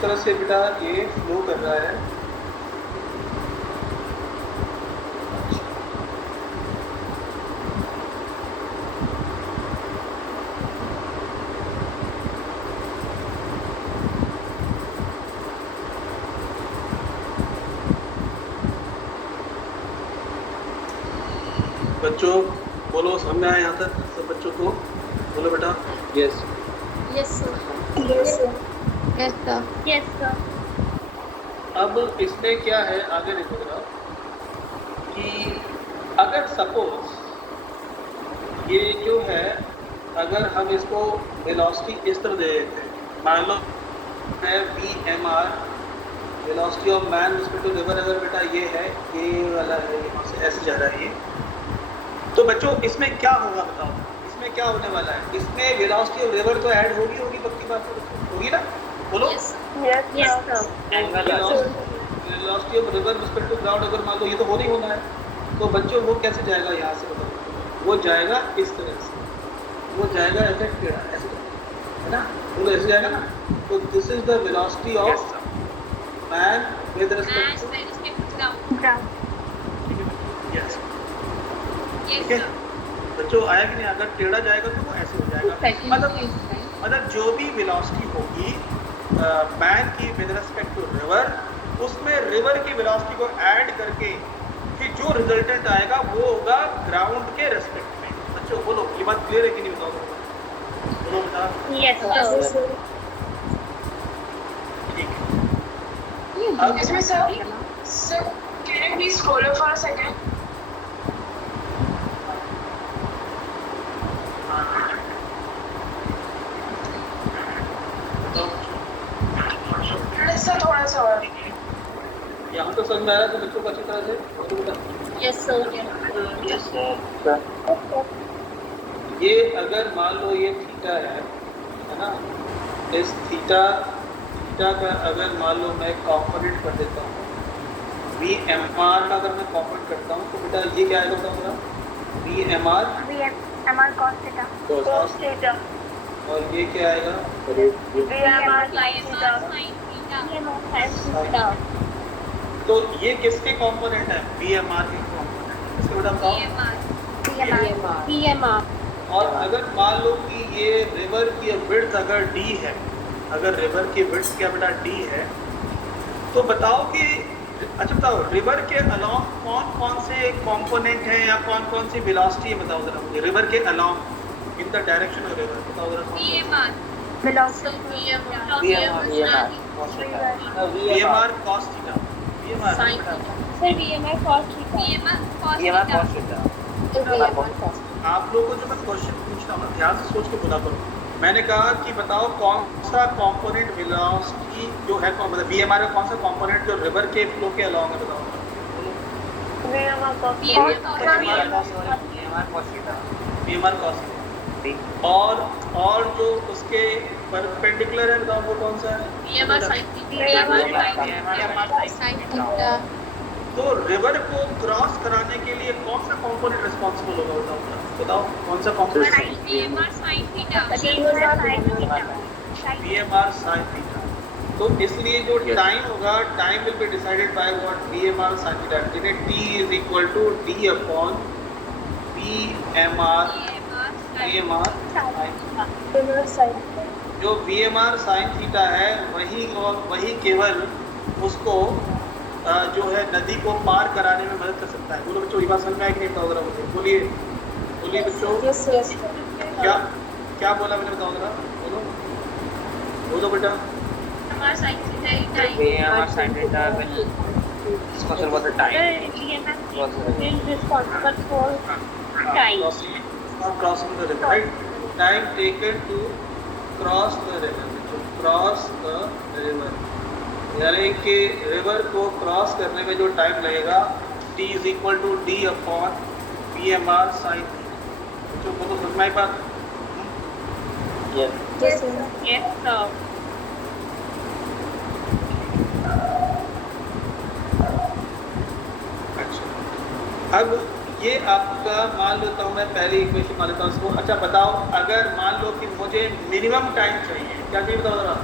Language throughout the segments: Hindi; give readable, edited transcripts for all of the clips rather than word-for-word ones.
इस तरह से बेटा ये फ्लो कर रहा है। बच्चों बोलो, समझ में आया यहाँ तक सब बच्चों को? बोलो बेटा। Yes yes sir. Yes sir. Yes sir. Yes sir. अब इसमें क्या है, आगे देखो जरा कि अगर सपोज ये जो है, अगर हम इसको वेलोसिटी इस तरह दे देते हैं, मान लो है VMR, velocity of man respect to river, अगर बेटा ये है, ये वाला है, यहाँ से ऐसे जा रहा है ये, तो बच्चों इसमें क्या होगा बताओ? इसमें क्या होने वाला है? इसमें वेलोसिटी ऑफ रिवर तो ऐड होगी पक्की बात होगी ना? बोलो। Yes sir. Velocity of river respect to ground, अगर मान लो ये तो होना ही होना है, तो बच्चों वो कैसे जाएगा यहाँ से बताओ? वो जाएगा इस तरह से, वो जाएगा ऐसे टेढ़ा, ऐसे है ना, वो ऐसे जाएगा ना। तो this is the velocity of man with respect to ground. Yes, ठीक है बच्चों, आया कि नहीं? अगर टेढ़ा जाएगा तो वो ऐसे हो जाएगा। मतलब जो भी वेलोसिटी होगी मैन की विद रिस्पेक्ट टू रिवर, उसमें रिवर की वेलोसिटी को ऐड करके फिर जो रिजल्टेंट आएगा वो होगा ग्राउंड के रेस्पेक्ट में। बच्चों बोलो, ये बात क्लियर है कि नहीं? बताओ बोलो बेटा। Yes sir. ठीक है। Excuse me, sir. Sir, can you please scroll up for a second? Sir थोड़ा सा और। यहाँ तो समझ में आ रहा है तो बच्चों को अच्छी तरह से बोलो बेटा। Yes sir. ये अगर मान लो ये थीटा है ना, इस थीटा का अगर मान लो मैं कॉम्पोनेंट कर देता हूँ, VMR का अगर मैं कॉम्पोनेंट करता हूँ तो बेटा ये क्या आएगा बताओ मेरा? VMR cos theta। cos theta। और ये क्या आएगा? VMR sin theta। तो ये किसके कॉम्पोनेंट है? VMR के कॉम्पोनेंट। इसके बेटा बताओ। PMR। और अगर मान लो कि ये रिवर की विड्थ अगर D है, अगर रिवर की विड्थ क्या बेटा D है, तो बताओ कि अच्छा बताओ रिवर के अलोंग कौन कौन से कंपोनेंट हैं या कौन कौन सी वेलोसिटी है? बताओ जरा मुझे, रिवर के along in the direction of river, बताओ जरा। VMR cos theta. VMR आप लोगों को जो मैं क्वेश्चन पूछता हूँ ध्यान से सोच के बोला करो। मैंने कहा कि बताओ कौन सा कंपोनेंट वेलोसिटी जो है, मतलब VMR का कौन सा कंपोनेंट जो रिवर के फ्लो के अलोंग है? बताओ। VMR cos theta. और जो उसके परपेंडिकुलर है बताओ वो कौन सा है? तो रिवर को क्रॉस कराने के लिए कौन सा कंपोनेंट रिस्पांसिबल होगा? बताओ कौन सा कंपोनेंट? VMR sin theta. तो इसलिए जो टाइम होगा, time will be decided by what? VMR sin theta. यानी T is equal to D upon VMR sin। जो VMR sin थीटा है वही, और वही केवल उसको जो है नदी को पार कराने में मदद कर सकता है। बोलो बच्चों, ये बात समझ में आया कि नहीं? बताओ जरा मुझे, बोलिए बच्चों। क्या बोला मैंने? बताओ जरा, बोलो बेटा। VMR sin theta will responsible for the time. responsible for time. Crossing the river, right? Time taken to cross the river. Cross the river, यानी कि रिवर को क्रॉस करने में जो टाइम लगेगा T is equal to D upon VMR sin theta. बच्चों को तो समझ में आई बात? Yes sir। अब ये आपका मान लेता हूँ मैं, पहली इक्वेशन मान लेता हूँ इसको। अच्छा बताओ, अगर मान लो कि मुझे मिनिमम टाइम चाहिए, क्या चाहिए बताओ जरा?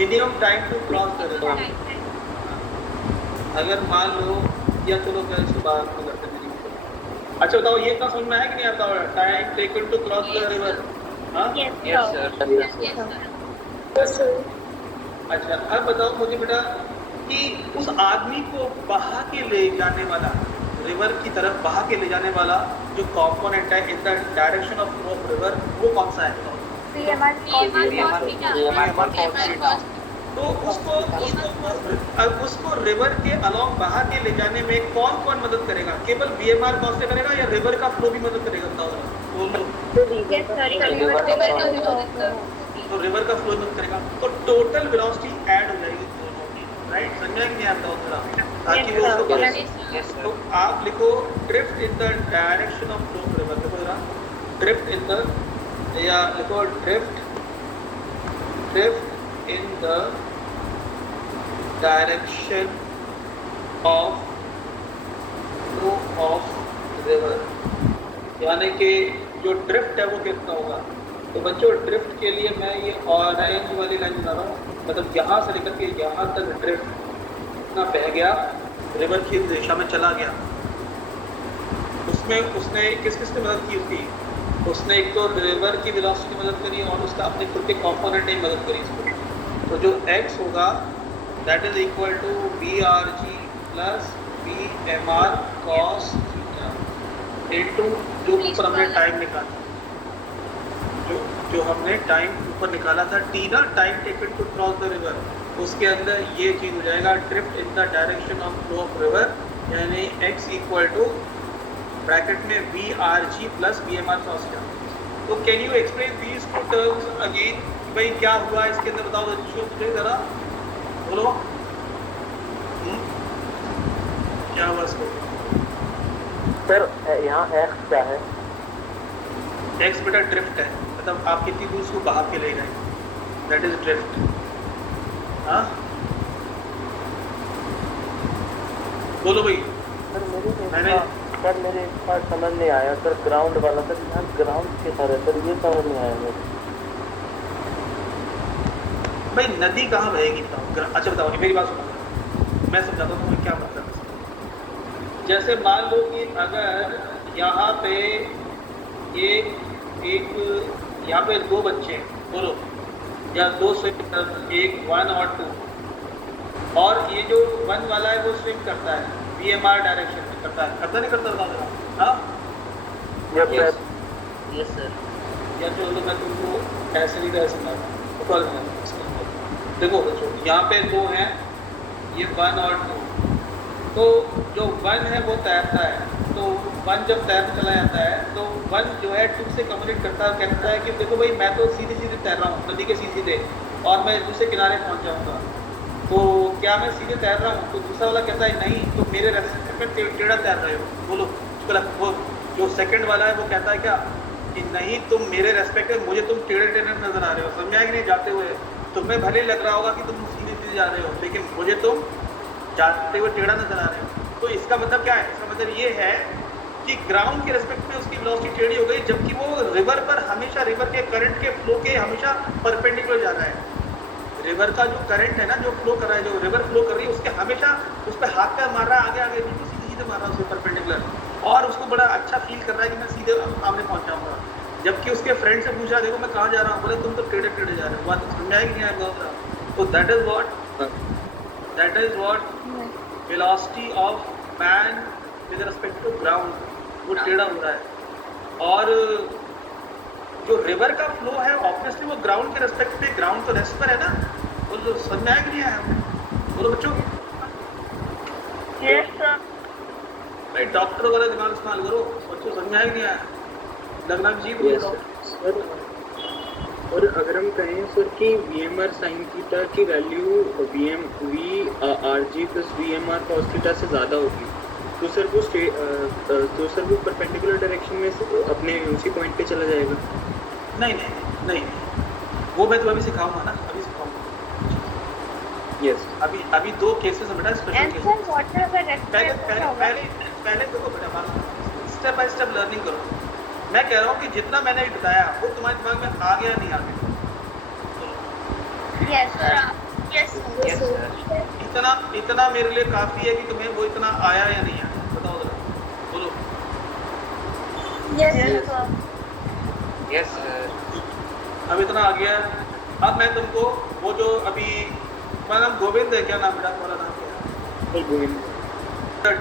Minimum time to cross the river. अगर मान लो, या चलो मैं इसके बाद में करते हैं। अच्छा बताओ, ये इतना समझ में आया कि नहीं आता? Time taken to cross the river. हाँ, यस सर। Yes, sir. अच्छा अब बताओ मुझे बेटा कि उस आदमी को बहा के ले जाने वाला, रिवर की तरफ बहा के ले जाने वाला जो कंपोनेंट है इन the direction of flow of river, वो कौन सा है? तो उसको रिवर के अलोंग बहा के ले जाने में कौन कौन मदद करेगा? केवल बीएमआर कॉस से करेगा या रिवर का फ्लो भी मदद करेगा? बताओ। तो रिवर का फ्लो मदद करेगा, तो टोटल वेलोसिटी ऐड हो जाएगी दोनों की, राइट? समझा कि नहीं आता उतना? ताकि वो उसको करे। तो आप लिखो drift in the direction of flow of river. देखो जरा, ड्रिफ्ट इन द, या लिखो drift in the direction of flow of river, यानी कि जो ड्रिफ्ट है वो कितना होगा? तो बच्चों ड्रिफ्ट के लिए मैं ये ऑरेंज वाली लाइन बना रहा हूँ, मतलब यहाँ से लेकर के यहाँ तक ड्रिफ्ट इतना बह गया, रिवर की दिशा में चला गया। उसमें उसने किस किस ने मदद की उसकी? उसने एक तो रिवर की वेलोसिटी मदद करी और उसका अपने खुद के कंपोनेंट ने मदद करी इसको। तो जो x होगा that is equal to BRG plus BMR cos theta into जो ऊपर हमने टाइम निकाला, जो हमने टाइम ऊपर निकाला था t ना, time taken to cross the river, उसके अंदर ये चीज हो जाएगा drift in the direction of flow of river, यानी x इक्वल टू ब्रैकेट में BRG plus BMR cos theta. तो can you explain these two terms again? भाई क्या हुआ इसके अंदर बताओ बच्चों, मुझे जरा बोलो। क्या हुआ इसको? सर यहाँ x क्या है? x बेटा ड्रिफ्ट है, मतलब आप कितनी दूर उसको बहा के ले जाएंगे, दैट इज ड्रिफ्ट। हाँ बोलो भाई। सर मेरे एक बार समझ नहीं आया सर, ग्राउंड वाला सर, यहाँ ग्राउंड के सर है सर, ये समझ नहीं आया मेरे। भाई नदी कहाँ बहेगी बताओ? अच्छा बताओ, मेरी बात सुनो, मैं समझाता हूँ क्या मतलब है। जैसे मान लो कि अगर यहाँ पे ये एक, यहाँ पे दो बच्चे हैं, बोलो, या दो स्विमर, एक 1 और 2, और ये जो 1 वाला है वो स्विम करता है BMR डायरेक्शन में, करता है, करता नहीं करता? बताओ। हाँ यस सर। या चलो मैं तुमको ऐसे नहीं ऐसे मारूँ। देखो बच्चों यहाँ पे दो हैं, ये 1 और 2, तो जो 1 है वो तैरता है, तो 1 जब तैरने चला जाता है तो 1 जो है 2 से कम्युनिकेट करता है, कहता है कि देखो भाई मैं तो सीधे सीधे तैर रहा हूँ नदी के सीधे और मैं दूसरे किनारे पहुँच जाऊँगा, तो क्या मैं सीधे तैर रहा हूँ? तो दूसरा वाला कहता है नहीं, तुम मेरे रेस्पेक्ट में टेढ़ा तैर रहे हो। बोलो, वो जो सेकंड वाला है वो कहता है क्या कि नहीं तुम मेरे रेस्पेक्ट में, मुझे तुम टेढ़े टेढ़े नजर आ रहे हो। समझा कि नहीं? जाते हुए तुम्हें भले लग रहा होगा कि तुम सीधे सीधे जा रहे हो, लेकिन मुझे तुम जाते हुए टेढ़ा नजर आ रहे हो। तो इसका मतलब क्या है? इसका मतलब ये है कि ग्राउंड के रेस्पेक्ट में उसकी वेलोसिटी टेढ़ी हो गई, जबकि वो रिवर पर हमेशा, रिवर के करंट के फ्लो के हमेशा परपेंडिकुलर जा रहा है। रिवर का जो करंट है ना, जो फ्लो कर रहा है, जो रिवर फ्लो कर रही है, उसके हमेशा उस पर हाथ पैर मार रहा है, आगे आगे बिल्कुल सीधे सीधे मार रहा है उसके परपेंडिकुलर, और उसको बड़ा अच्छा फील कर रहा है कि मैं सीधे सामने पहुंच जाऊंगा। जबकि उसके फ्रेंड से पूछा, देखो मैं कहाँ जा रहा हूँ, बोले तुम तो टेढ़े टेढ़े जा रहे हो। बात समझाया कि नहीं आया? तो that is what velocity of man with respect to ground, वो टेढ़ा हो रहा है। और जो रिवर का फ्लो है ऑब्वियसली वो ग्राउंड के रेस्पेक्ट पे, ग्राउंड तो रेस्ट पर है ना। बोलो समझ में आया कि नहीं आया? बोलो बच्चों। Yes sir. भाई डॉक्टर वाला दिमाग इस्तेमाल करो बच्चों, समझ में आया कि नहीं आया? लगना जी सर। और अगर हम कहें सर कि VMR sin थीटा की value VRG plus VMR cos theta से ज़्यादा होगी, तो सर वो परपेंडिकुलर डायरेक्शन में अपने उसी पॉइंट पे चला जाएगा? नहीं, वो मैं तुम्हें अभी सिखाऊंगा ना, अभी सिखाऊंगा। यस। अभी दो केसेस है बेटा, स्पेशल केसेस। पहले देखो बेटा, स्टेप बाय स्टेप लर्निंग करो। मैं कह रहा हूँ कि जितना मैंने अभी बताया वो तुम्हारे दिमाग में आ गया नहीं आ गया? Yes sir. Yes, Yes, sir. इतना मेरे लिए काफी है कि तुम्हें वो इतना आया या नहीं आया, बताओ जरा, बोलो। Yes, Yes, sir. Yes sir. अब इतना आ गया है। अब मैं तुमको वो जो अभी मेरा नाम गोविंद है, क्या नाम बेटा तुम्हारा, नाम क्या है? Govind.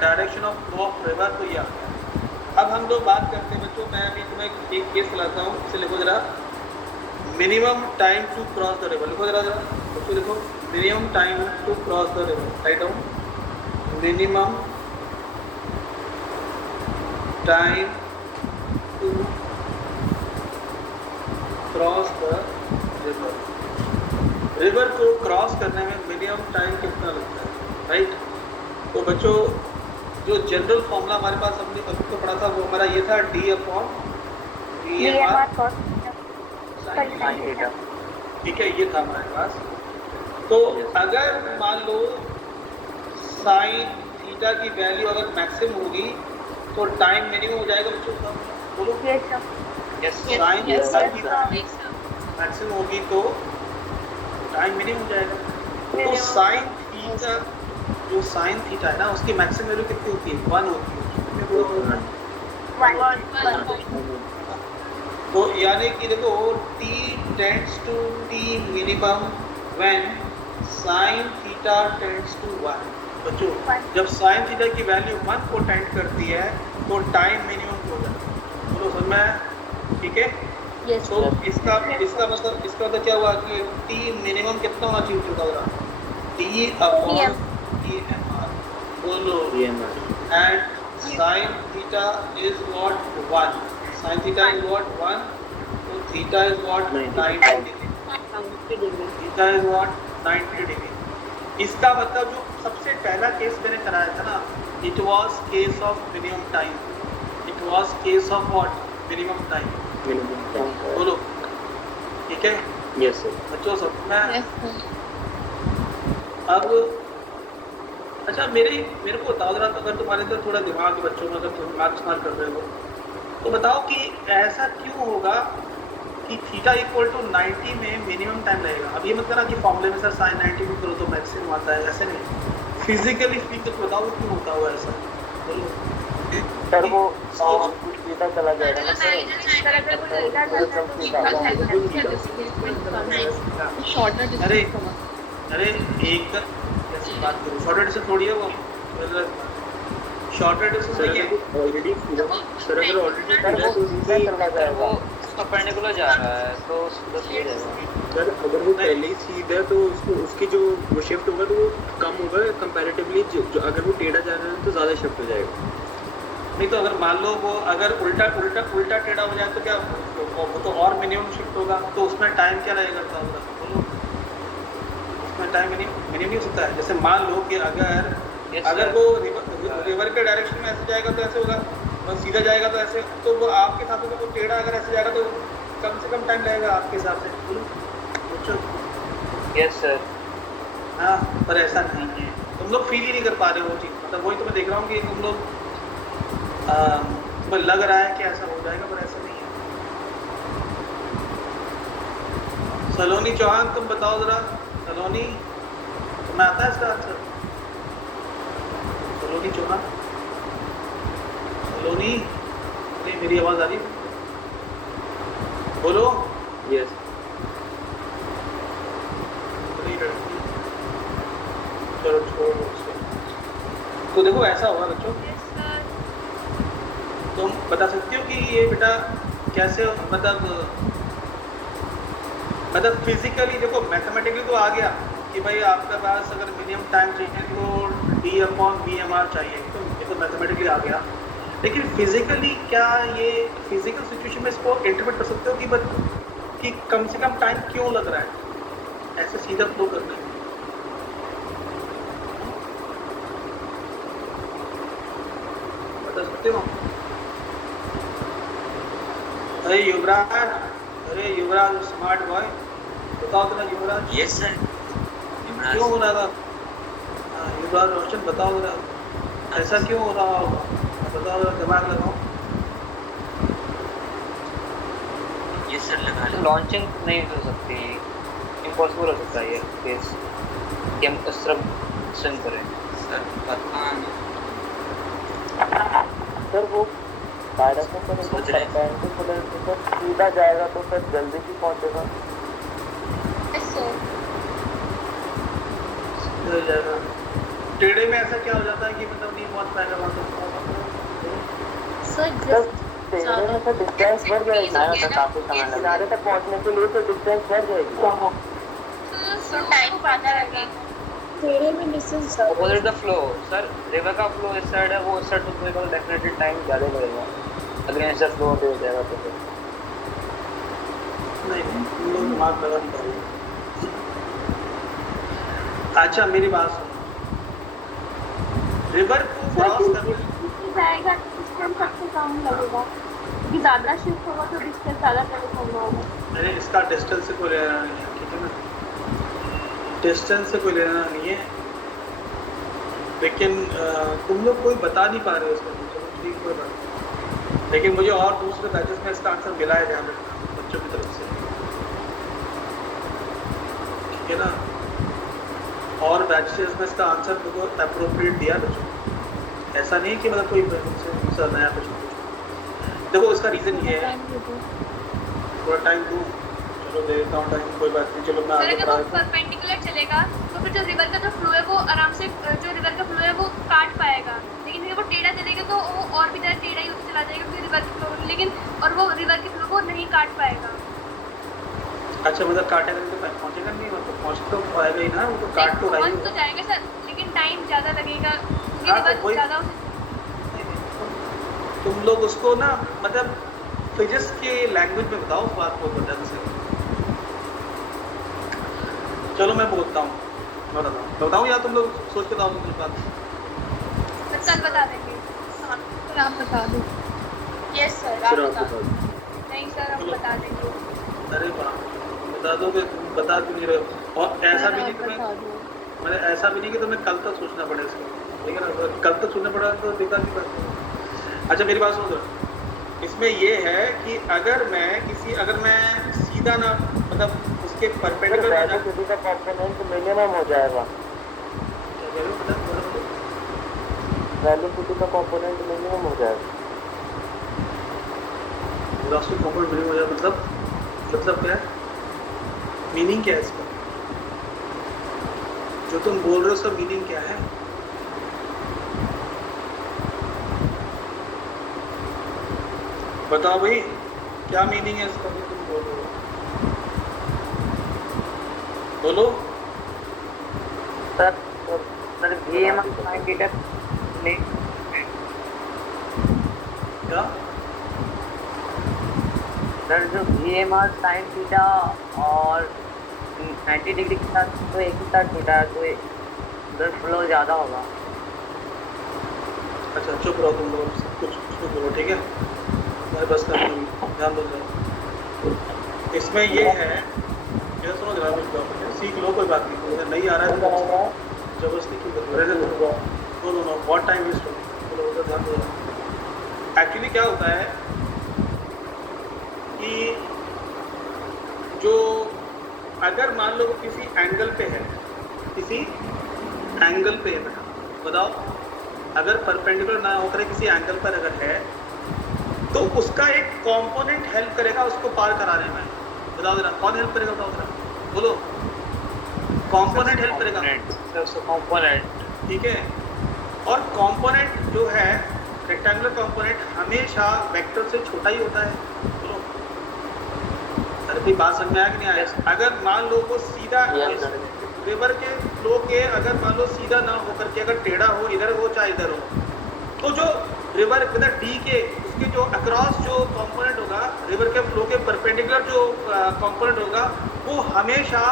Direction of flow of river, तो ये आ गया। अब हम लोग बात करते हैं बच्चों, मैं अभी तुम्हें एक केस लाता हूँ, इसे लिखो जरा, minimum time to cross the river, लिखो जरा बच्चों, लिखो minimum time to cross the river, right down, minimum time to cross the river. River को क्रॉस करने में मिनिमम टाइम कितना लगता है, राइट? तो बच्चों जो जनरल फॉर्मूला हमारे पास हमने अभी तो पढ़ा था, वो हमारा ये था d/VMR, ठीक है, ये था हमारे पास। तो अगर मान लो साइन थीटा की वैल्यू अगर मैक्सिमम होगी तो टाइम मिनिमम हो जाएगा बच्चों, बोलो। Yes sine Yes, theta sir. की मैक्सिमम होगी तो टाइम मिनिमम हो जाएगा। तो साइन थीटा, जो साइन थीटा है ना, उसकी मैक्सिमम वैल्यू कितनी होती है? 1 होती है। कितनी होती है? तो यानी कि देखो t tends to t minimum when sine theta tends to 1। बच्चों जब साइन थीटा की वैल्यू 1 को टेंड करती है तो टाइम मिनिमम हो जाता है, बोलो समझ में आया? ठीक है। Yes, तो इसका मतलब क्या हुआ कि t मिनिमम कितना होना चाहिए होगा? t/VMR, बोलो। And sine theta is what? 1। Sine theta is what? 1। तो theta is what? 90 degree. Theta is what? 90 degree. इसका मतलब जो सबसे पहला केस मैंने कराया था ना, it was case of minimum time. It was case of what? Minimum time, बोलो। ठीक है यस सर। बच्चों, सब मैं अब अच्छा मेरे को बताओ जरा, अगर तुम्हारे अंदर थोड़ा दिमाग है बच्चों में, अगर तुम दिमाग इस्तेमाल कर रहे हो तो बताओ कि ऐसा क्यों होगा कि थीटा इक्वल टू 90 में मिनिमम टाइम लगेगा। अब ये मत करना कि फॉर्मूले में सर साइन 90 भी करो तो मैक्सिमम आता है, ऐसे नहीं। फिजिकली स्पीक तो बताओ क्यों होता हुआ ऐसा, बोलो। सर वो कुछ सीधा चला जाएगा ना सर। अरे एक ऐसी बात करो, शॉर्टर डिस्टेंस थोड़ी है वो, शॉर्टर डिस्टेंस सर नहीं है। ऑलरेडी सर वो सीधा चला जाएगा। परपेंडिकुलर जा रहा है तो सीधा सीधा जाएगा। सर अगर वो पहले ही सीधा है तो उसकी जो वो शिफ्ट होगा तो वो कम होगा कंपैरेटिवली, जो अगर वो टेढ़ा जा रहा है तो ज़्यादा शिफ्ट हो जाएगा। नहीं तो अगर मान लो वो अगर उल्टा टेढ़ा हो जाए तो क्या वो तो और मिनिमम शिफ्ट होगा, तो उसमें टाइम क्या लगेगा बोलो। उसमें टाइम मिनिमम नहीं हो सकता है। जैसे मान लो कि अगर वो रिवर के डायरेक्शन में ऐसे जाएगा तो ऐसे होगा, और सीधा जाएगा तो ऐसे, तो वो आपके हिसाब से वो टेढ़ा अगर ऐसे जाएगा तो कम से कम टाइम लगेगा आपके हिसाब से, बोलो। Yes sir. हाँ, पर ऐसा नहीं है, तुम लोग फील ही नहीं कर पा रहे हो वो चीज़। मतलब वही तो मैं देख रहा हूँ कि तुम लोग तुम्हें लग रहा है कि ऐसा हो जाएगा, पर ऐसा नहीं है। सलोनी चौहान, तुम बताओ जरा। सलोनी, तुम्हें आता है इसका आंसर? सलोनी चौहान, सलोनी, नहीं मेरी आवाज़ आ रही है? बोलो। यस चलो छोड़ो उसको। तो देखो ऐसा होगा बच्चों, तुम बता सकते हो कि ये बेटा कैसे, मतलब फिजिकली देखो, मैथमेटिकली तो आ गया कि भाई आपके पास अगर मिनिमम टाइम चाहिए तो d/VMR चाहिए, तो ये तो मैथमेटिकली आ गया। लेकिन फिजिकली क्या ये फिजिकल सिचुएशन में इसको इंटरप्रेट कर सकते हो कि कम से कम टाइम क्यों लग रहा है ऐसे सीधा फ्लो करने में? बता सकते हो? अरे युवराज स्मार्ट बॉय, बताओ जरा युवराज। Yes sir. क्यों हो रहा था? युवराज रोशन, बताओ जरा ऐसा क्यों हो रहा होगा, बताओ जरा, दिमाग लगाओ। यस सर लगा। लॉन्चिंग नहीं हो सकती, इम्पॉसिबल हो सकता है ये केस। कि हम उस तरफ स्विम करें। सर पता नहीं। सर वो डायरेक्शन पर सोच रहे हैं। परपेंडिकुलर से सर सीधा जाएगा तो सर जल्दी भी पहुंचेगा। Yes, sir. हो जाएगा। टेढ़े में ऐसा क्या हो जाता है कि मतलब नहीं पहुंच पाएगा वहाँ तक? सर सर जस्ट टेढ़े में सर डिस्टेंस बढ़ जाएगी। जाएगा तो काफी समय लगेगा। किनारे तक पहुंचने के लिए तो डिस्टेंस बढ़ जाएगी। तो टाइम ज़्यादा लगेगा। टेढ़े में distance opposite the flow sir, river का फ्लो इस साइड है, वो उस साइड तो मेरे को डेफिनेटली टाइम ज़्यादा लगेगा अगेंस्ट द फ्लो हो जाएगा तो फिर। नहीं तुम लोग दिमाग लगा नहीं पाओगे। अच्छा मेरी बात सुनो, रिवर को क्रॉस करने जाएगा डिस्टेंस सबसे कम लगेगा, क्योंकि ज़्यादा शिफ्ट होगा तो डिस्टेंस ज़्यादा कम होगा। अरे इसका डिस्टेंस से कोई लेना नहीं है, ठीक है ना? डिस्टेंस से कोई लेना नहीं है, लेकिन तुम लोग कोई बता नहीं पा रहे हो इसका। चलो ठीक कोई बात नहीं। लेकिन मुझे और दूसरे बैचेस में इसका आंसर मिला है, ध्यान रखना बच्चों की तरफ से, ठीक है ना? और बैचेस में इसका आंसर तुमको अप्रोप्रिएट दिया बच्चों। ऐसा नहीं है कि मतलब कोई दूसरा नया कुछ। देखो इसका रीज़न ये है, थोड़ा टाइम दूँ, चलो दे देता हूँ टाइम, कोई बात नहीं। चलो मैं सर आगे अगर वो परपेंडिकुलर चलेगा तो फिर जो रिवर का जो फ्लो है वो आराम से, जो रिवर का फ्लो है वो काट पाएगा, लेकिन अगर वो टेढ़ा चलेगा तो वो और भी ज़्यादा टेढ़ा ही होते चला जाएगा क्योंकि रिवर के फ्लो, लेकिन और वो रिवर के फ्लो को नहीं काट पाएगा। अच्छा मतलब काटेगा तो पहुँचेगा नहीं, मतलब पहुँच तो पाएगा ही ना, वो तो काट तो रही पहुंच तो है। जाएगा सर, लेकिन टाइम ज़्यादा लगेगा क्योंकि हाँ, तो रिवर वही- ज़्यादा। तुम लोग उसको ना मतलब फिजिक्स के लैंग्वेज में बताओ उस बात को ढंग से। चलो मैं बोलता हूँ, बताऊँ या तुम लोग सोच के बताओ कुछ बात? कल बता देंगे। आप बता दो। Yes, sir. फिर आप बता दो। नहीं सर हम बता देंगे। अरे वाह, बता दो कि तुम बता क्यों नहीं रहे हो? और ऐसा भी नहीं कि मतलब ऐसा भी नहीं कि तुम्हें कल तक सोचना पड़े इसको, ठीक है ना? अगर कल तक सोचना पड़ा तो बेकार की बात है। अच्छा मेरी बात सुनो, इसमें ये है कि अगर मैं सीधा ना मतलब उसके परपेंडिकुलर ना जाऊं, वैल्यू का कंपोनेंट मिनिमम हो जाएगा। वैल्यू का कंपोनेंट मिनिमम हो जाएगा। वेलोसिटी कंपोनेंट मिनिमम हो जाए मतलब क्या है? मीनिंग क्या है इसका? जो तुम बोल रहे हो उसका मीनिंग क्या है? बताओ भाई, क्या मीनिंग है इसका जो तुम बोल रहे हो? बोलो। सर VM sin थीटा ने क्या? सर जो VM sin थीटा और 90 डिग्री के साथ तो एक ही साथ थीटा है, तो उधर फ्लो ज़्यादा होगा। अच्छा चुप रहो तुम लोग, सब कुछ बोलो, ठीक है? मैं बस कर दूँगी, ध्यान दो जरा। इसमें ये है, क्या सुनो जरा, सीख लो, कोई बात नहीं। अगर नहीं आ रहा है तो जबरदस्ती क्यों कर रहे हो? नो बहुत टाइम वेस्ट हो, चलो उधर ध्यान दो। एक्चुअली क्या होता है कि जो अगर मान लो किसी एंगल पे है, किसी एंगल पे है बेटा, बताओ अगर परपेंडिकुलर ना होकर किसी एंगल पर अगर है तो उसका एक कंपोनेंट हेल्प करेगा उसको पार कराने में। बताओ जरा कौन हेल्प करेगा, बताओ जरा, बोलो। कंपोनेंट हेल्प करेगा, कंपोनेंट, ठीक है? और कंपोनेंट जो है रेक्टेंगुलर कंपोनेंट हमेशा वेक्टर से छोटा ही होता है। बोलो, अरे भाई बात समझ में आया कि नहीं आया? अगर मान लो वो सीधा रिवर के फ्लो के अगर मान लो सीधा ना होकर के अगर टेढ़ा हो, इधर हो चाहे इधर हो, तो जो रिवर मतलब डी के उसके जो अक्रॉस जो कंपोनेंट होगा, रिवर के फ्लो के परपेंडिकुलर जो कंपोनेंट होगा, वो हमेशा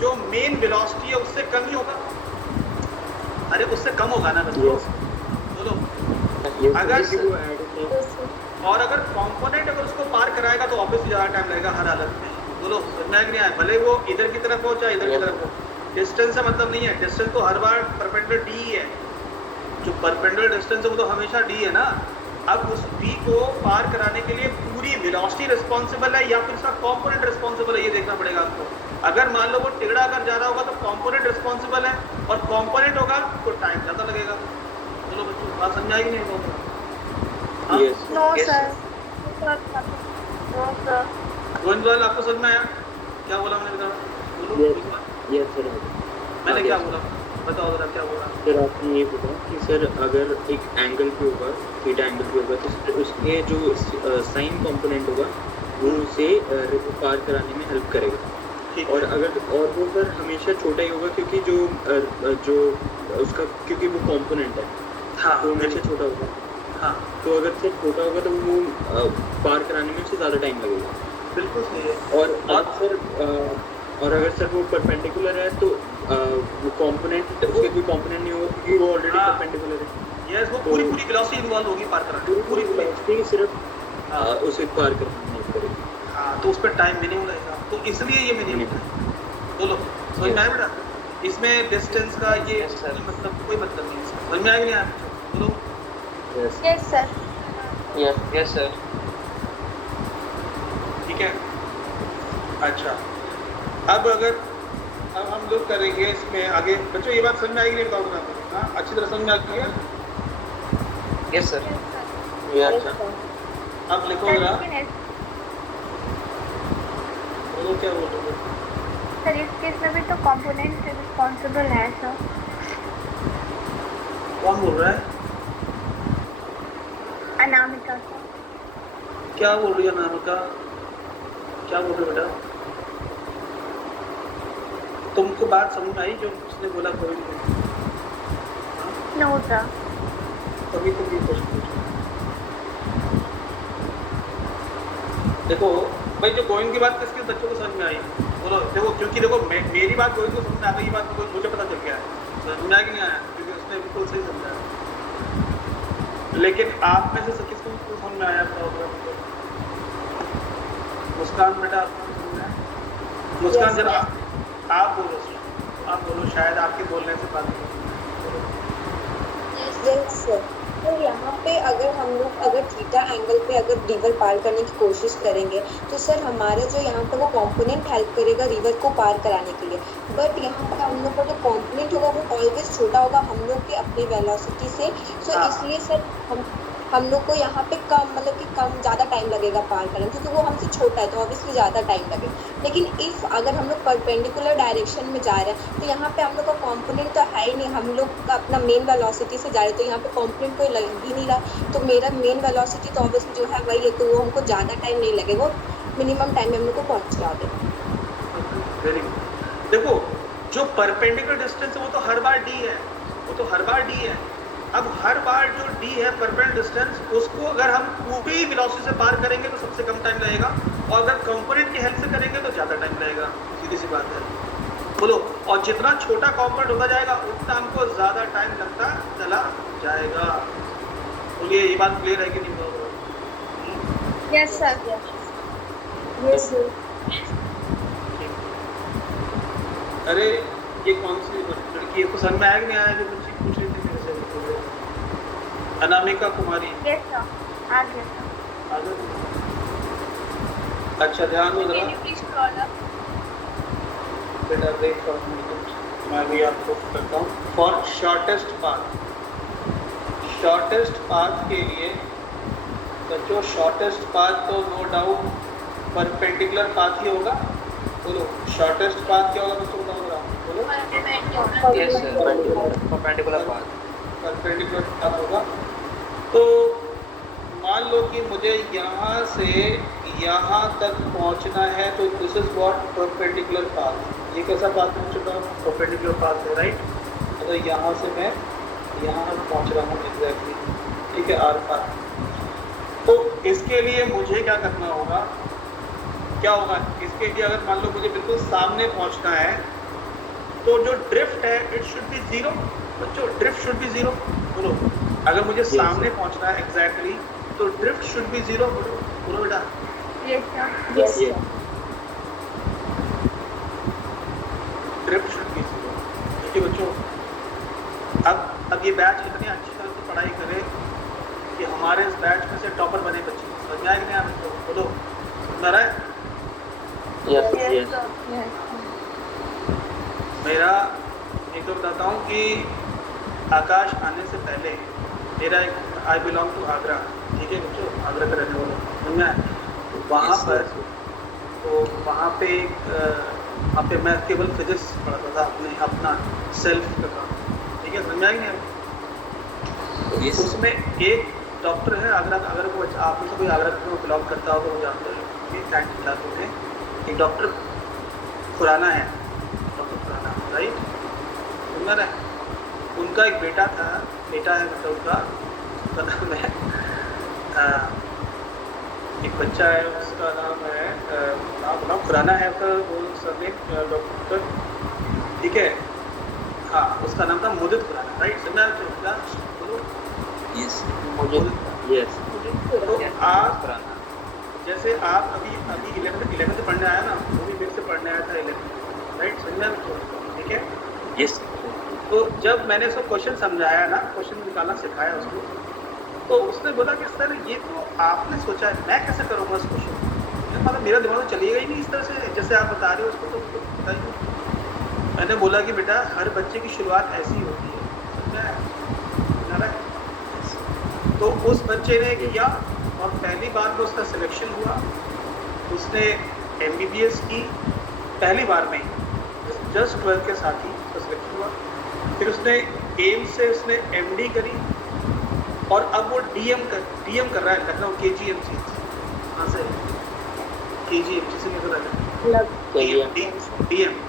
जो मेन वेलोसिटी है उससे कम ही होगा। अरे उससे कम होगा ना बच्चों, बोलो। अगर और अगर कंपोनेंट अगर उसको पार कराएगा तो ऑब्वियसली ज़्यादा टाइम लगेगा हर हालत में। बोलो समझ में नहीं आया? भले वो इधर की तरफ हो चाहे इधर की तरफ हो, डिस्टेंस से मतलब नहीं है। डिस्टेंस तो हर बार परपेंडिकुलर डी ही है, जो परपेंडिकुलर डिस्टेंस है वो तो हमेशा डी है ना। अब उस डी को पार कराने के लिए पूरी वेलोसिटी रिस्पॉन्सिबल है या फिर उसका कंपोनेंट रिस्पॉन्सिबल है, ये देखना पड़ेगा आपको। अगर मान लो वो टेढ़ा अगर जा रहा होगा तो कंपोनेंट रिस्पॉन्सिबल है, और कंपोनेंट होगा तो टाइम ज़्यादा लगेगा। चलो बच्चों बात समझ आएगी नहीं तो? हाँ? Yes no sir. गोविंदवाल आपको समझ में आया क्या बोला मैंने? बताओ बोलो। Yes sir. मैंने क्या बोला बताओ जरा, क्या बोला? सर आपने ये बोला कि सर अगर एक एंगल पे होगा, थीटा एंगल पे होगा, तो सर उसके जो साइन कंपोनेंट होगा वो उसे पार कराने में हेल्प करेगा। ठीक और है। अगर और वो सर हमेशा छोटा ही होगा क्योंकि जो उसका क्योंकि वो कंपोनेंट है हाँ तो हमेशा छोटा होगा। हाँ तो अगर सर छोटा होगा तो वो पार कराने में उसे ज़्यादा टाइम लगेगा। बिल्कुल सही है। और अगर सर वो परपेंडिकुलर है तो वो कंपोनेंट उसके कोई कंपोनेंट नहीं होगा क्योंकि वो ऑलरेडी हाँ। परपेंडिकुलर है। यस, वो पूरी वेलोसिटी इन्वॉल्व होगी पार कराने में, पूरी वेलोसिटी सिर्फ हाँ। उसे पार करने में करेगी। हाँ, तो उस पर टाइम मिनिमम लगेगा, तो इसलिए ये मिनिमम है। बोलो समझ में आया बेटा? इसमें डिस्टेंस का ये मतलब कोई मतलब नहीं है। समझ में आया कि नहीं आया? बोलो। Yes yes sir. Yes sir. ठीक है। अच्छा, अब हम लोग करेंगे इसमें आगे। बच्चों ये बात समझ में आएगी नहीं? बताओ ना। हाँ, अच्छी तरह समझ में आती है? Yes sir. अच्छा, अब लिखो जरा। बोलो क्या बोलोगे? सर इस केस में भी तो कंपोनेंट रिस्पॉन्सिबल है सर। कौन बोल रहा है? अनामिका सर। क्या बोल रही है अनामिका? क्या बोल रहे हो बेटा? तुमको बात समझ में आई जो उसने बोला? कोई नो सर। कभी तुम ये क्वेश्चन पूछो। देखो भाई, जो गोविंद की बात किसके बच्चों को समझ में आई? बोलो। देखो, क्योंकि देखो मेरी बात गोविंद को समझ में आ गई, बात को मुझे पता चल गया है। समझ में आया कि नहीं आया? क्योंकि उसने बिल्कुल सही समझा है। लेकिन आप में से किसको समझ में आया? बताओ। मुस्कान बेटा, आपको समझ में आया? मुस्कान जरा आप बोलो, शायद आपके बोलने से बात नहीं। Yes sir. तो यहाँ पे अगर हम लोग अगर थीटा एंगल पे अगर रिवर पार करने की कोशिश करेंगे तो सर हमारे जो यहाँ पे वो कंपोनेंट हेल्प करेगा रिवर को पार कराने के लिए। बट यहाँ पे हम लोग का जो कंपोनेंट होगा वो ऑलवेज छोटा होगा हम लोग के अपनी वेलोसिटी से। सो हाँ। इसलिए सर हम लोग को यहाँ पे कम मतलब कि कम ज़्यादा टाइम लगेगा पार करने, क्योंकि वो हमसे छोटा है तो ऑब्वियसली ज़्यादा टाइम लगेगा। लेकिन इफ़ अगर हम लोग परपेंडिकुलर डायरेक्शन में जा रहे हैं तो यहाँ पे हम लोग का कंपोनेंट तो है ही नहीं, हम लोग का अपना मेन वेलोसिटी से जा रहे हैं तो यहाँ पे कंपोनेंट कोई लग ही नहीं रहा। तो मेरा मेन वेलोसिटी तो ऑब्वियसली जो है वही है, तो वो हमको ज़्यादा टाइम नहीं लगेगा, मिनिमम टाइम में हम लोग को पहुँचा देगा। Very good. देखो, जो परपेंडिकुलर डिस्टेंस है वो तो हर बार डी है, अब हर बार जो डी है परपेंडिकुलर डिस्टेंस, उसको अगर हम पूरी वेलोसिटी से पार करेंगे तो सबसे कम टाइम लगेगा, और अगर कंपोनेंट की हेल्प से करेंगे तो ज़्यादा टाइम लगेगा। सीधी सी बात है। बोलो। और जितना छोटा कंपोनेंट होता जाएगा उतना हमको ज़्यादा टाइम लगता चला जाएगा। बोलिए, ये बात क्लियर है कि नहीं? Yes sir. Yes sir. अरे ये कौन सी लड़की है? को समझ में आया कि नहीं आया? जो बच्ची पूछ रही थी मेरे से, अनामिका कुमारी। Yes sir. आ गया सर। आगे। अच्छा, ध्यान दो जरा बेटा। वेट फॉर मिनट, मैं भी आपको करता हूँ। फॉर शॉर्टेस्ट पाथ के लिए बच्चों, शॉर्टेस्ट पाथ तो नो डाउट परपेंडिकुलर पाथ ही होगा। बोलो, शॉर्टेस्ट पाथ क्या होगा बच्चों? बताओ जरा। बोलो। Yes sir. Perpendicular path. Perpendicular path होगा। तो मान लो कि मुझे यहाँ से यहाँ तक पहुँचना है, तो this is what perpendicular path. ये कैसा पाथ पहुँच चुका हूँ? परपेंडिकुलर पाथ है, राइट? तो यहाँ से मैं यहाँ पहुँच रहा हूँ एग्जैक्टली, ठीक है, आर पाथ। तो इसके लिए मुझे क्या करना होगा? इसके लिए अगर मान लो मुझे बिल्कुल सामने पहुँचना है तो जो ड्रिफ्ट है इट शुड बी जीरो। बच्चों, ड्रिफ्ट शुड बी जीरो। बोलो, अगर मुझे सामने पहुंचना है एग्जैक्टली तो ड्रिफ्ट शुड बी जीरो। बोलो बेटा। Yes sir. Yes sir. Drift should be zero. ठीक है बच्चों, अब ये बैच इतनी अच्छी तरह से पढ़ाई करे कि हमारे इस बैच में से टॉपर बने बच्चे। समझ में आया कि नहीं बच्चों? बोलो, समझ आ रहा है? Yes yes sir. मेरा एक तो बताता हूँ कि आकाश आने से पहले मेरा एक आई बिलोंग टू आगरा, ठीक है बच्चों, आगरा का रहने वाला समझ में आया? तो वहाँ पर तो वहाँ पे मैं केवल फिजिक्स पढ़ाता था, अपना सेल्फ का काम, ठीक है, समझ में आएंगे? उसमें एक डॉक्टर है आगरा का, अगर वो आप में से कोई आगरा को बिलोंग करता हो तो वो जानते हैं, साइंस इलाके में एक डॉक्टर खुराना है, डॉक्टर खुराना, राइट, समझ रहे हैं? उनका एक बेटा है मतलब उसका नाम है एक बच्चा है, उसका नाम है नाम खुराना है उसका, वो सरनेम डॉक्टर, ठीक है, हाँ, उसका नाम था मुदित खुराना, राइट, समझा? यस तो आप जैसे आप अभी 11th पढ़ने आया ना, वो भी मेरे से पढ़ने आया था 11th, राइट, समझ में? ठीक है, यस। तो जब मैंने उसको क्वेश्चन समझाया ना, क्वेश्चन निकालना सिखाया उसको, तो उसने बोला कि सर ये तो आपने सोचा है, मैं कैसे करूँगा इस क्वेश्चन, मतलब मेरा दिमाग तो चलिएगा ही नहीं इस तरह से जैसे आप बता रहे हो उसको, तो बताइए। मैंने बोला कि बेटा हर बच्चे की शुरुआत ऐसी ही होती है, समझा है? तो उस बच्चे ने किया और पहली बार में उसका सिलेक्शन हुआ, उसने MBBS की पहली बार में जस्ट 12 के साथ ही उसका सिलेक्शन हुआ, फिर उसने एम्स से उसने MD करी और अब वो DM कर रहा है लखनऊ KGMC, कहाँ से KGMC से निकल रहा है,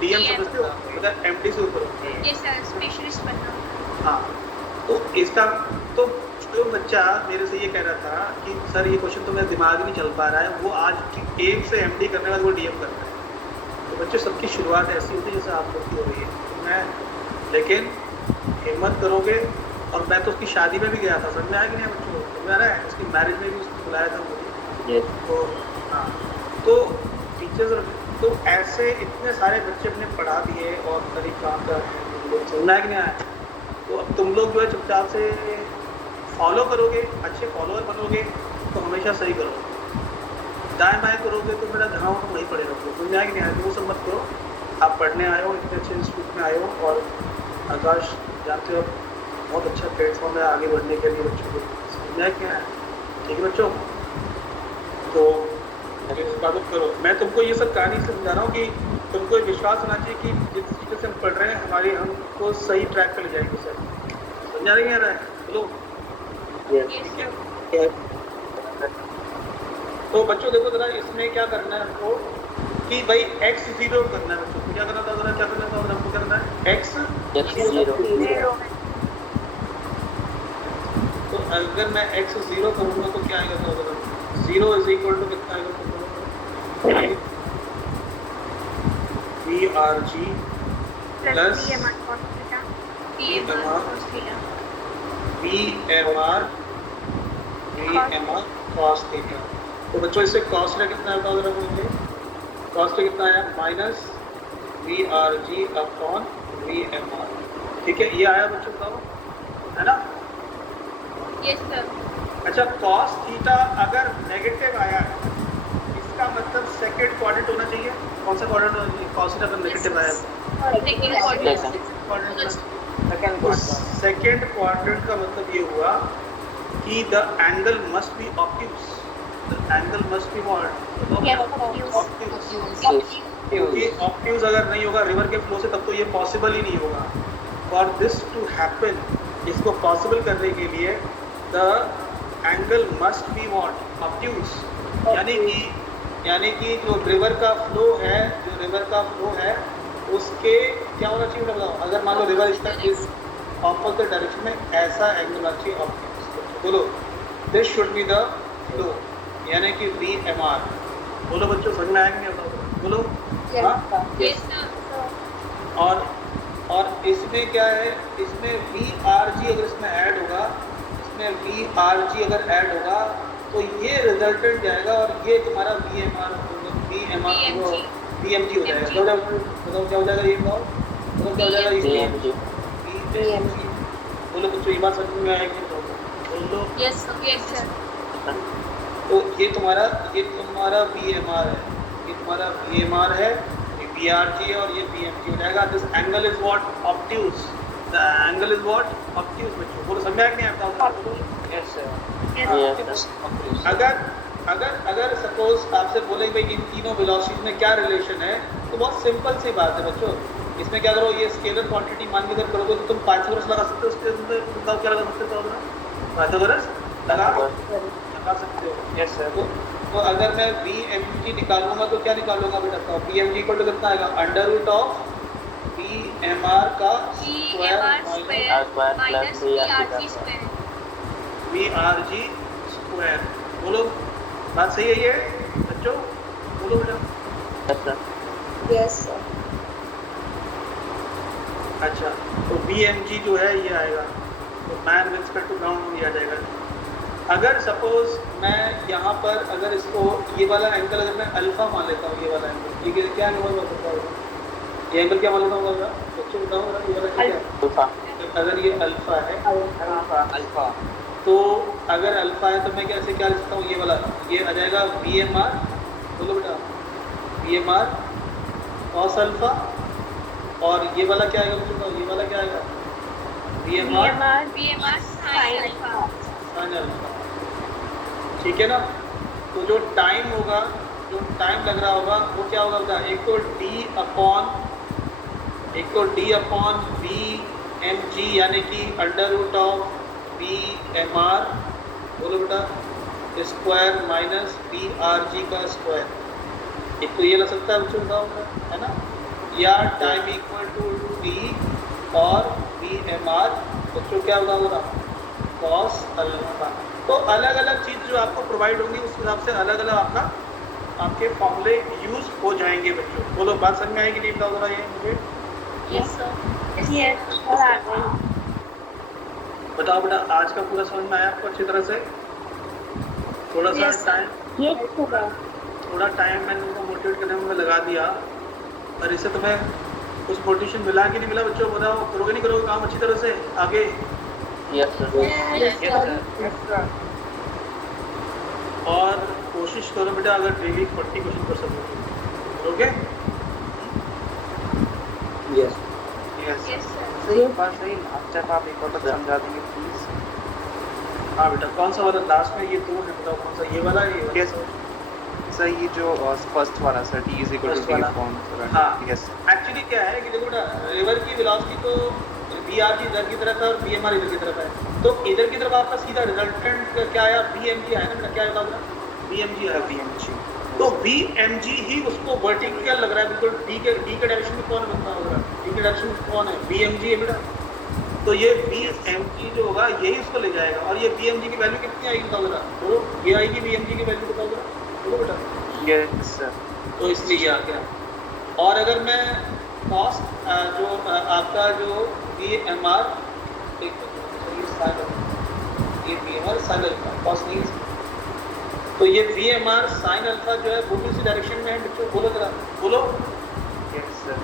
DM समझते हो, मतलब MD से ऊपर होती है, ये सर स्पेशलिस्ट बनना। हाँ, तो इसका तो जो बच्चा मेरे से ये कह रहा था कि सर ये क्वेश्चन तो मेरा दिमाग ही नहीं चल पा रहा है, वो आज एम से MD करने के बाद वो DM कर रहा है। तो बच्चे सबकी शुरुआत ऐसी होती है जैसे आप लोग की हो रही है, लेकिन हिम्मत करोगे, और मैं तो उसकी शादी में भी गया था, समझ में आया कि नहीं बच्चों, समझ में आ रहा है? उसकी मैरिज में भी उसको बुलाया था मुझे, तो हाँ, तो टीचर्स तो ऐसे इतने सारे बच्चे अपने पढ़ा दिए और करीब काम कर रहे हैं, समझ में आया कि नहीं आया? तो अब तुम लोग जो है चुपचाप से फॉलो करोगे, अच्छे फॉलोअर बनोगे तो हमेशा सही करोगे, दाएं बाएं करोगे तो मेरा जहाँ हो वहीं पड़े रहोगे, समझ में आया कि नहीं आया? तो वो सब मत करो, आप पढ़ने आए हो, इतने अच्छे इंस्टीट्यूट में आए हो, और आकाश जानते हो बहुत अच्छा प्लेटफॉर्म है आगे बढ़ने के लिए बच्चों को, समझ में आया कि नहीं आया? ठीक है बच्चों, तो स्वागत करो। मैं तुमको ये सब कहानी से समझा रहा हूँ कि तुमको विश्वास होना चाहिए कि जिस तरीके से हम पढ़ रहे हैं हमको सही ट्रैक पर ले जाएंगे सर, समझा नहीं आ रहा है? बोलो। तो बच्चों देखो जरा इसमें क्या करना है हमको कि भाई x0 करना है बच्चों को, क्या करना था जरा, क्या करना था हमको, करना है x0। तो अगर मैं x0 करूँगा तो क्या आएगा, तो अगर 0 इज इक्वल टू कितना आएगा, तो VRG plus VMR cos theta. तो बच्चों इससे cos का कितना आता है, बोलिए cos का कितना आया, माइनस VRG अपॉन VMR, ठीक है, ये आया बच्चों का, है ना? Yes sir. अच्छा, cos थीटा अगर नेगेटिव आया है इसका मतलब सेकंड क्वाड्रेंट होना चाहिए, कौन सा क्वाड्रेंट होना चाहिए? cos थीटा अगर नेगेटिव आया सेकंड क्वाड्रेंट का मतलब ये हुआ कि the angle must be obtuse, the angle must be obtuse अगर नहीं होगा रिवर के फ्लो से तब तो ये पॉसिबल ही नहीं होगा। फॉर दिस टू हैपन, इसको पॉसिबल करने के लिए the angle must be what, obtuse, यानी कि जो रिवर का फ्लो है उसके क्या होना चाहिए बताओ, अगर मान लो रिवर इस ऑपोजिट डायरेक्शन में ऐसा एंगल होना चाहिए ऑब्ट्यूज, बोलो this should be the flow, यानी कि VMR, बोलो बच्चों समझ में आया कि नहीं, बोलो। हाँ, और इसमें क्या है, इसमें VRG अगर इसमें ऐड होगा, VRG अगर ऐड होगा तो ये रिजल्टेंट जाएगा और ये तुम्हारा VMG हो जाएगा। बताओ क्या हो जाएगा, ये बताओ क्या हो जाएगा, VMG। बोलो बच्चों ये बात समझ में आएगी, बोलो। Yes sir. तो ये तुम्हारा VMR है, ये तुम्हारा VMR है, ये BRG और ये BMG हो जाएगा. This angle is what? Obtuse. The angle is what? Obtuse. बच्चों बोलो समझ में नहीं आता? Yes sir. Yes. अगर सपोज आपसे बोले भाई इन तीनों वेलोसिटीज में क्या रिलेशन है, तो बहुत सिंपल सी बात है बच्चों. इसमें क्या करो, ये स्केलर क्वांटिटी मान के अगर करोगे तो तुम पाइथागोरस लगा सकते हो. उसके अंदर बताओ क्या लगा सकते हो? पाइथागोरस लगा सकते हो. Yes sir. तो अगर मैं BMG निकालूंगा तो क्या निकालूंगा बेटा? BMG इक्वल टू कितना आएगा? अंडर रूट ऑफ BMR का square minus BRG square. BRG square. बोलो बात सही है ये बच्चों? बोलो बेटा. Yes sir. Yes sir. अच्छा, तो BMG जो है ये आएगा, तो man with respect to ground ये आ जाएगा. अगर सपोज मैं यहाँ पर अगर इसको ये वाला एंगल अगर मैं अल्फा मान लेता हूँ, ये वाला एंगल, ये क्या एंगल होगा? ये एंगल क्या मान लेता हूँ? बच्चों बताओ ये वाला क्या है? अल्फा. अगर ये अल्फा है, अल्फा. तो अगर अल्फा है तो मैं कैसे क्या लिख सकता हूँ? ये वाला ये आ जाएगा BMR. बोलो बेटा. BMR cos alpha. और ये वाला क्या आएगा बच्चों? ये वाला क्या आएगा? BMR sin alpha. sin alpha. ठीक है ना? तो जो टाइम होगा, जो टाइम लग रहा होगा वो क्या होगा? एक तो D अपॉन BMG यानी कि अंडर रूट ऑफ BMR. बोलो बेटा. स्क्वायर माइनस BRG का स्क्वायर. एक तो ये लग सकता है बच्चों, है ना? या टाइम इक्वल टू D और BMR. बच्चों क्या होगा? Cos alpha. तो अलग अलग चीज़ जो आपको प्रोवाइड होंगी उस हिसाब से अलग अलग आपके फॉर्मूले यूज हो जाएंगे बच्चों. बोलो बात समझ में आएगी नहीं? बताओ जरा ये मुझे. Yes sir. बताओ बेटा, आज का पूरा समझ में आया आपको अच्छी तरह से? थोड़ा सा टाइम मैंने उनको मोटिवेट करने में लगा दिया, और इससे तुम्हें कुछ मोटिवेशन मिला कि नहीं मिला बच्चों? बताओ, करोगे नहीं करोगे काम अच्छी तरह से आगे? Yes sir. और कोशिश करो बेटा अगर डेली 40 क्वेश्चन कर सको तो. करोगे? यस. Yes sir. सही बात. सही. अच्छा आप एक और बार समझा देंगे प्लीज? हाँ बेटा. कौन सा वाला लास्ट में? ये दो है, बताओ कौन सा? ये वाला ये वाला? Yes sir. ये जो फर्स्ट वाला sir, D is equal to D upon. हाँ. यस. एक्चुअली क्या है कि देखो बेटा, रिवर की वेलोसिटी तो BRG इधर की तरफ है और BMR इधर की तरफ है. तो इधर की तरफ आपका सीधा रिजल्टेंट क्या आया? BMG आया ना बेटा? क्या होगा? BMG आया. BMG. तो BMG ही उसको वर्टिकल लग रहा है बिल्कुल. D के डायरेक्शन में कौन बनता होगा? D के डायरेक्शन में कौन है? BMG है बेटा. तो ये BMG जो होगा यही उसको ले जाएगा. और ये BMG की वैल्यू कितनी आएगी बताओ जरा? तो ये आएगी BMG की वैल्यू बताओ जरा. बोलो बेटा. Yes sir. तो इसलिए आ गया. और अगर मैं कॉस्ट जो आपका जो BMR ये BMR साइन अल्फा कॉस्ट नहीं है, तो ये BMR साइन अल्फा जो है वो भी उसी डायरेक्शन में है बच्चों. बोलो जरा. बोलो. Yes sir.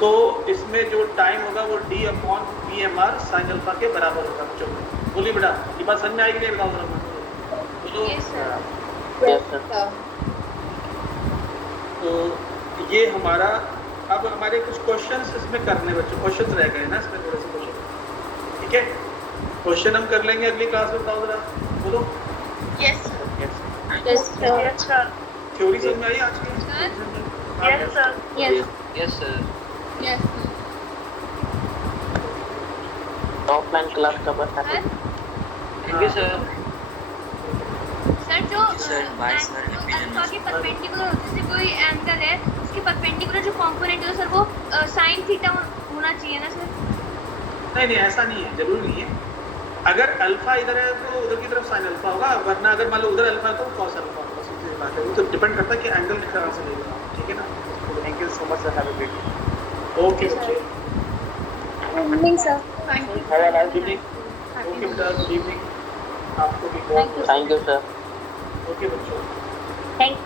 तो इसमें जो टाइम होगा वो D upon BMR sine alpha के बराबर होगा बच्चों. बोलिए बेटा, ये बात समझ में आएगी नहीं? बताओ जरा. बोलो. Yes sir. Yes sir. तो ये हमारा अब हमारे कुछ क्वेश्चंस इसमें करने बच्चों. क्वेश्चंस रह गए ना इसमें, थोड़े से क्वेश्चन. ठीक है, क्वेश्चन हम कर लेंगे अगली क्लास में. बताओ जरा. बोलो. Yes sir. Yes, sir. Theory समझ में आई आज की? Yes, sir. Yes sir. Yes offline class का बता sir. Thank you sir. Sir जो Sir, bye, sir. अल्फा के परपेंडिकुलर जैसे कोई एंगल है उसके परपेंडिकुलर जो कंपोनेंट है सर वो साइन थीटा होना चाहिए ना सर? नहीं ऐसा नहीं है, जरूरी नहीं है. अगर अल्फा इधर है तो उधर की तरफ साइन अल्फा होगा, वरना अगर मान लो उधर अल्फा है तो कॉस अल्फा होगा. सीधी सी बात है. वो तो डिपेंड करता है कि एंगल किस तरह से लेगा. ठीक है ना? Thank you so much sir. Have a great day. Okay बच्चे. Evening sir. Thank you. Have a nice evening. Okay बेटा, गुड इवनिंग. आपको भी बहुत थैंक यू सर. ओके बच्चों. Thank you.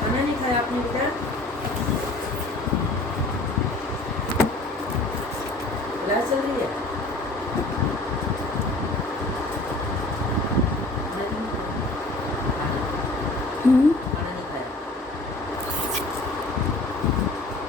खाना नहीं खाया आपने बेटा?